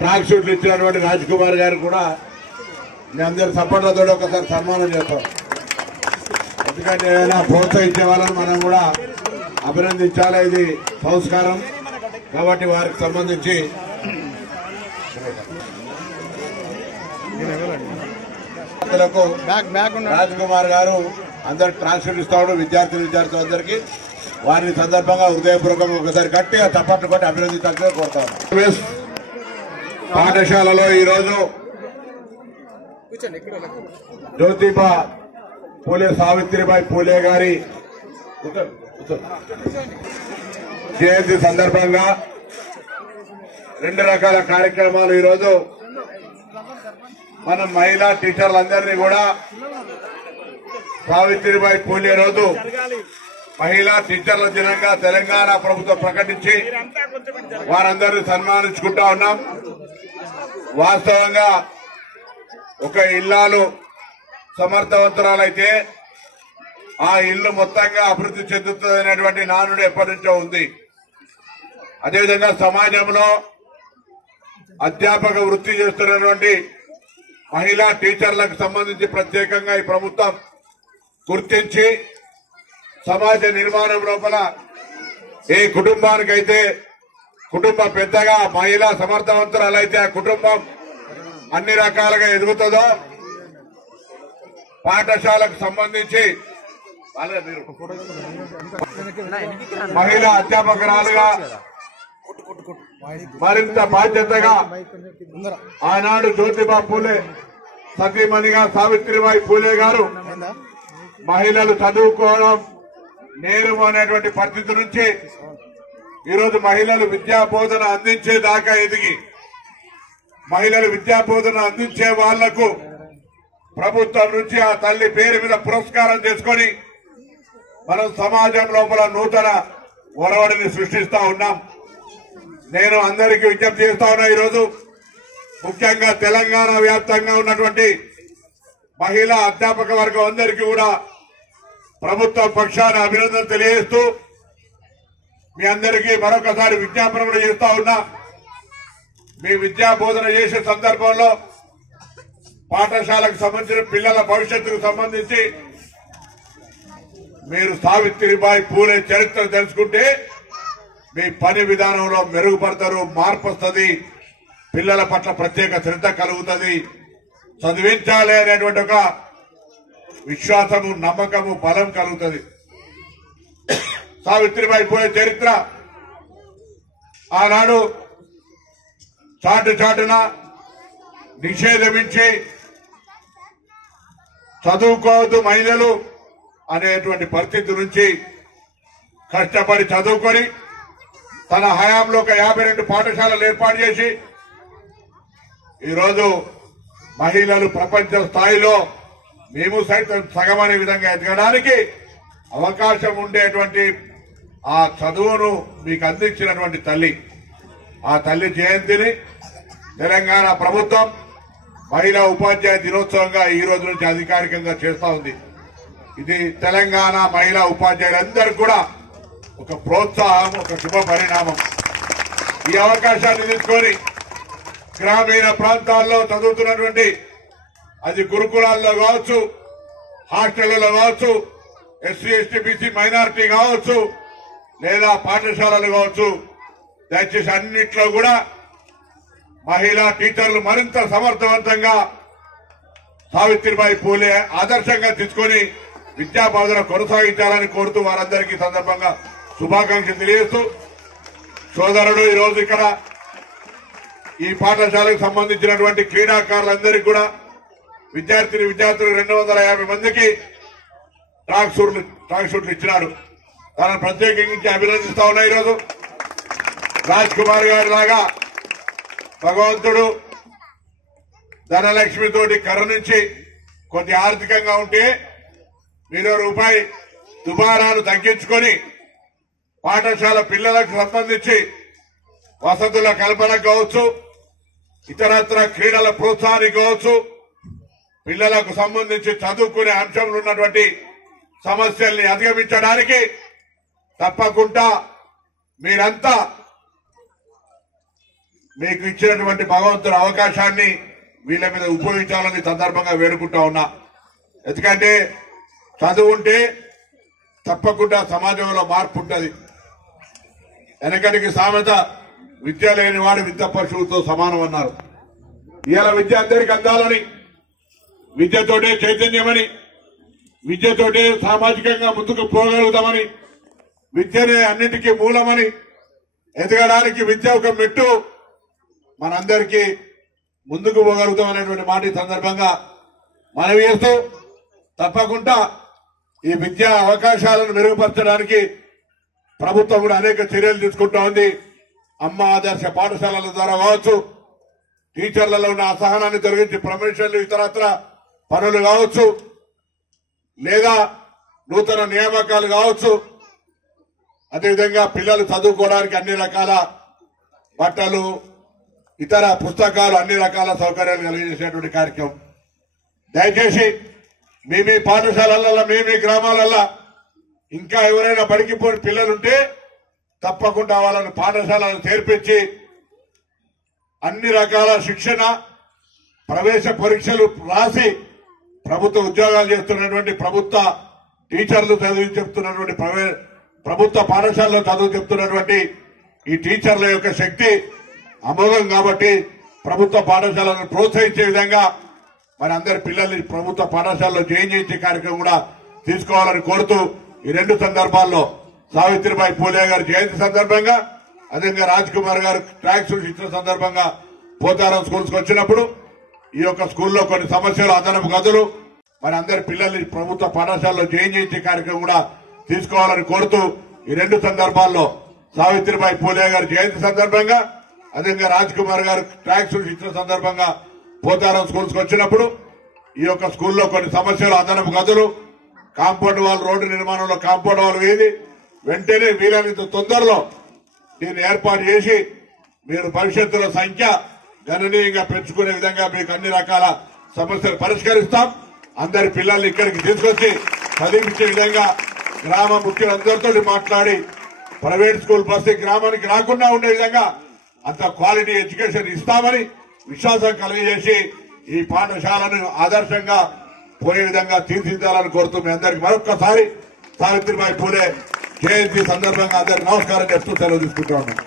Track షూట్లు ఇచ్చినటువంటి రాజ్ కుమార్ గారు కూడా మీ అందరి సపోర్ట్లతో ఒకసారి సన్మానం చేస్తాం. ఎందుకంటే ఏదైనా ప్రోత్సహించే వాళ్ళని మనం కూడా అభినందించాలి. ఇది సంస్కారం కాబట్టి వారికి సంబంధించి రాజ్ కుమార్ గారు అందరు ట్రాక్ షూట్ ఇస్తాడు విద్యార్థులందరికీ. వారి సందర్భంగా హృదయపూర్వకంగా ఒకసారి గట్టిగా చప్పట్లు కొట్టి అభినందించాలని కోరుతాను. పాఠశాలలో ఈరోజు జ్యోతిబా పూలే సావిత్రిబాయి పూలే గారి జయంతి సందర్భంగా 2 రకాల కార్యక్రమాలు ఈరోజు మన మహిళా టీచర్లందరినీ కూడా సావిత్రిబాయి పూలే రోజు మహిళా టీచర్ల దినంగా తెలంగాణ ప్రభుత్వం ప్రకటించి వారందరినీ సన్మానించుకుంటా ఉన్నాం. వాస్తవంగా ఒక ఇల్లాలు సమర్థవంతురాలైతే ఆ ఇల్లు మొత్తంగా అభివృద్ధి చెందుతుంది అనేటువంటి నానుడు ఎప్పటి నుంచో ఉంది. అదేవిధంగా సమాజంలో అధ్యాపక వృత్తి చేస్తున్నటువంటి మహిళా టీచర్లకు సంబంధించి ప్రత్యేకంగా ఈ ప్రభుత్వం గుర్తించి సమాజ నిర్మాణం లోపల ఏ కుటుంబానికైతే కుటుంబ పెద్దగా మహిళా సమర్థవంతురాలైతే ఆ కుటుంబం అన్ని రకాలుగా ఎదుగుతుందో పాఠశాలకు సంబంధించి మహిళా అధ్యాపకురాలుగా మరింత బాధ్యతగా ఆనాడు జ్యోతిబా పూలే సతీమణిగా సావిత్రిబాయి పూలే గారు మహిళలు చదువుకోవడం నేరం అనేటువంటి పరిస్థితి నుంచి ఈరోజు మహిళలు విద్యాబోధన అందించేదాకా ఎదిగి మహిళలు విద్యాబోధన అందించే వాళ్లకు ప్రభుత్వం నుంచి ఆ తల్లి పేరు మీద పురస్కారం చేసుకుని మనం సమాజం లోపల నూతన ఒరవడిని సృష్టిస్తా ఉన్నాం. నేను అందరికీ విజ్ఞప్తి చేస్తా ఉన్నా. ఈరోజు ముఖ్యంగా తెలంగాణ వ్యాప్తంగా ఉన్నటువంటి మహిళా అధ్యాపక వర్గం అందరికీ కూడా ప్రభుత్వ పక్షాన అభినందన తెలియజేస్తూ మీ అందరికీ మరొకసారి విజ్ఞాపన కూడా చేస్తా ఉన్నా. మీ విద్యా బోధన చేసే సందర్భంలో పాఠశాలకు సంబంధించిన పిల్లల భవిష్యత్తుకు సంబంధించి మీరు సావిత్రిబాయి పూలే చరిత్ర తెలుసుకుంటే మీ పని విధానంలో మెరుగుపడతారు, మార్పు వస్తుంది, పిల్లల పట్ల ప్రత్యేక శ్రద్ధ కలుగుతుంది, చదివించాలి అనేటువంటి ఒక విశ్వాసము, నమ్మకము, బలం కలుగుతుంది. సావిత్రిబాయి పూలే చరిత్ర ఆనాడు చాటున నిషేధమించి చదువుకోవద్దు మహిళలు అనేటువంటి పరిస్థితి నుంచి కష్టపడి చదువుకొని తన హయాంలో ఒక 52 పాఠశాలలు ఏర్పాటు చేసి ఈరోజు మహిళలు ప్రపంచ స్థాయిలో మేము సైతం సగమనే విధంగా ఎదగడానికి అవకాశం ఉండేటువంటి ఆ చదువును మీకు అందించినటువంటి తల్లి, ఆ తల్లి జయంతిని తెలంగాణ ప్రభుత్వం మహిళా ఉపాధ్యాయ దినోత్సవంగా ఈ రోజు నుంచి అధికారికంగా చేస్తా ఉంది. ఇది తెలంగాణ మహిళా ఉపాధ్యాయులందరూ కూడా ఒక ప్రోత్సాహం, ఒక శుభ పరిణామం. ఈ అవకాశాన్ని తీసుకొని గ్రామీణ ప్రాంతాల్లో చదువుతున్నటువంటి అది గురుకులాల్లో కావచ్చు, హాస్టళ్లలో కావచ్చు, ఎస్సీ ఎస్టీ బీసీ మైనారిటీ కావచ్చు, లేదా పాఠశాలలు కావచ్చు, దయచేసి అన్నిట్లో కూడా మహిళా టీచర్లు మరింత సమర్థవంతంగా సావిత్రిబాయి పూలే ఆదర్శంగా తీసుకొని విద్యా బోధన కొనసాగించాలని కోరుతూ వారందరికీ సందర్భంగా శుభాకాంక్షలు తెలియజేస్తూ, సోదరుడు ఈరోజు ఇక్కడ ఈ పాఠశాలకు సంబంధించినటువంటి క్రీడాకారులందరికీ కూడా విద్యార్థులు 250 మందికి ట్రాక్ షూట్లు ఇచ్చినాడు. తనను ప్రత్యేకించి అభినందిస్తా ఉన్నా. ఈరోజు రాజ్ కుమార్ గారి లాగా భగవంతుడు ధనలక్ష్మితోటి కరుణించి కొద్ది ఆర్థికంగా ఉంటే ₹1 దుబారాను తగ్గించుకొని పాఠశాల పిల్లలకు సంబంధించి వసతుల కల్పనకు కావచ్చు, ఇతరత్ర క్రీడల ప్రోత్సాహానికి కావచ్చు, పిల్లలకు సంబంధించి చదువుకునే అంశంలో ఉన్నటువంటి సమస్యల్ని అధిగమించడానికి తప్పకుండా మీరంతా మీకు ఇచ్చినటువంటి భగవంతుడి అవకాశాన్ని వీళ్ళ మీద ఉపయోగించాలని సందర్భంగా వేడుకుంటా ఉన్నా. ఎందుకంటే చదువు ఉంటే తప్పకుండా సమాజంలో మార్పు ఉంటుంది. వెనకటికి సామెత విద్య లేని వాడు విద్య పశువుతో సమానం అన్నారు. ఇవాళ విద్య అందరికీ అందాలని, విద్యతోటే చైతన్యమని, విద్యతోటే సామాజికంగా ముందుకు పోగలుగుతామని, విద్యనే అన్నిటికీ మూలమని, ఎదగడానికి విద్య ఒక మెట్టు, మనందరికీ ముందుకు పోగలుగుతాం అనేటువంటి మాట ఈ సందర్భంగా మనవి చేస్తూ, తప్పకుండా ఈ విద్యా అవకాశాలను మెరుగుపరచడానికి ప్రభుత్వం కూడా అనేక చర్యలు తీసుకుంటా ఉంది. అమ్మ ఆదర్శ పాఠశాలల ద్వారా కావచ్చు, టీచర్లలో ఉన్న అసహనాన్ని తొలగించి ప్రమోషన్లు ఇతరత్ర పనులు కావచ్చు, లేదా నూతన నియామకాలు కావచ్చు, అదేవిధంగా పిల్లలు చదువుకోవడానికి అన్ని రకాల బట్టలు, ఇతర పుస్తకాలు, అన్ని రకాల సౌకర్యాలు కలిగజేసేటువంటి కార్యక్రమం. దయచేసి మీ పాఠశాలలలో, మీ గ్రామాలలో ఇంకా ఎవరైనా బడికి పోయిన పిల్లలుంటే తప్పకుండా వాళ్ళని పాఠశాలను చేర్పించి అన్ని రకాల శిక్షణ, ప్రవేశ పరీక్షలు రాసి ప్రభుత్వ ఉద్యోగాలు చేస్తున్నటువంటి ప్రభుత్వ టీచర్లు చదువు చెప్తున్నటువంటి ప్రభుత్వ పాఠశాలలో చదువు చెప్తున్నటువంటి ఈ టీచర్ల యొక్క శక్తి అమోఘం. కాబట్టి ప్రభుత్వ పాఠశాలను ప్రోత్సహించే విధంగా మరి అందరి పిల్లల్ని ప్రభుత్వ పాఠశాలలో జాయిన్ చేయించే కార్యక్రమం కూడా తీసుకోవాలని కోరుతూ, ఈ రెండు సందర్భాల్లో సావిత్రిబాయి పూలే గారి జయంతి సందర్భంగా, అదేవిధంగా రాజ్ కుమార్ గారు ట్రాక్ షూట్ ఇచ్చిన సందర్భంగా పోతారం స్కూల్స్ కు వచ్చినప్పుడు ఈ యొక్క స్కూల్లో కొన్ని సమస్యలు, అదనపు గదులు, మరి అందరి పిల్లల్ని ప్రభుత్వ పాఠశాలలో జాయిన్ చేయించే కార్యక్రమం కూడా తీసుకోవాలని కోరుతూ, ఈ రెండు సందర్భాల్లో సావిత్రిబాయి పూలే గారి జయంతి సందర్భంగా, అదేవిధంగా రాజ్ కుమార్ గారు ట్రాక్ షూట్ ఇచ్చిన సందర్భంగా పోతారం స్కూల్స్ కు వచ్చినప్పుడు ఈ యొక్క స్కూల్లో కొన్ని సమస్యలు, అదనపు గదులు, కాంపౌండ్ వాల్, రోడ్డు నిర్మాణంలో కాంపౌండ్ వాల్ వేది వెంటనే వీలైనంత తొందరలో దీన్ని ఏర్పాటు చేసి మీరు భవిష్యత్తులో సంఖ్య గణనీయంగా పెంచుకునే విధంగా మీకు అన్ని రకాల సమస్యలు పరిష్కరిస్తాం. అందరి పిల్లల్ని ఇక్కడికి తీసుకొచ్చి చదివించే విధంగా గ్రామ ముఖ్యులందరితో మాట్లాడి ప్రైవేట్ స్కూల్ పరిస్థితి గ్రామానికి రాకుండా ఉండే విధంగా అంత క్వాలిటీ ఎడ్యుకేషన్ ఇస్తామని విశ్వాసం కలిగజేసి ఈ పాఠశాలను ఆదర్శంగా పోయే విధంగా తీర్చిదిద్దాలని కోరుతూ మీ అందరికీ మరొక్కసారి సావిత్రిబాయి పూలే జయంతి సందర్భంగా అందరికీ నమస్కారం చెప్తూ సెలవు తీసుకుంటా ఉన్నాను.